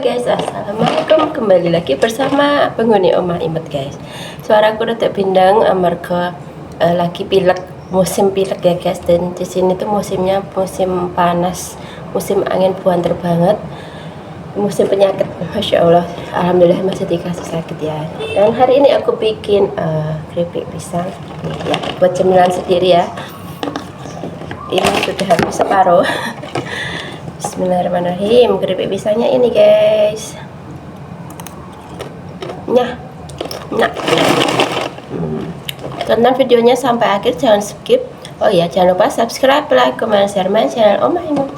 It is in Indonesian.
Halo guys, assalamualaikum. Kembali lagi bersama penghuni Omah Imut guys. Suaraku udah bindang amarga lagi pilek, musim pilek ya guys. Dan di sini tuh musimnya musim panas, musim angin buanter banget, musim penyakit. Masya Allah, alhamdulillah masih dikasih sakit ya. Dan hari ini aku bikin keripik pisang ya, buat cemilan sendiri ya. Ini sudah habis separuh. Bismillahirrahmanirrahim. Keripik pisangnya ini guys. Nah, tonton videonya sampai akhir, jangan skip. Oh ya, jangan lupa subscribe, like, comment, share my channel Omah Imut.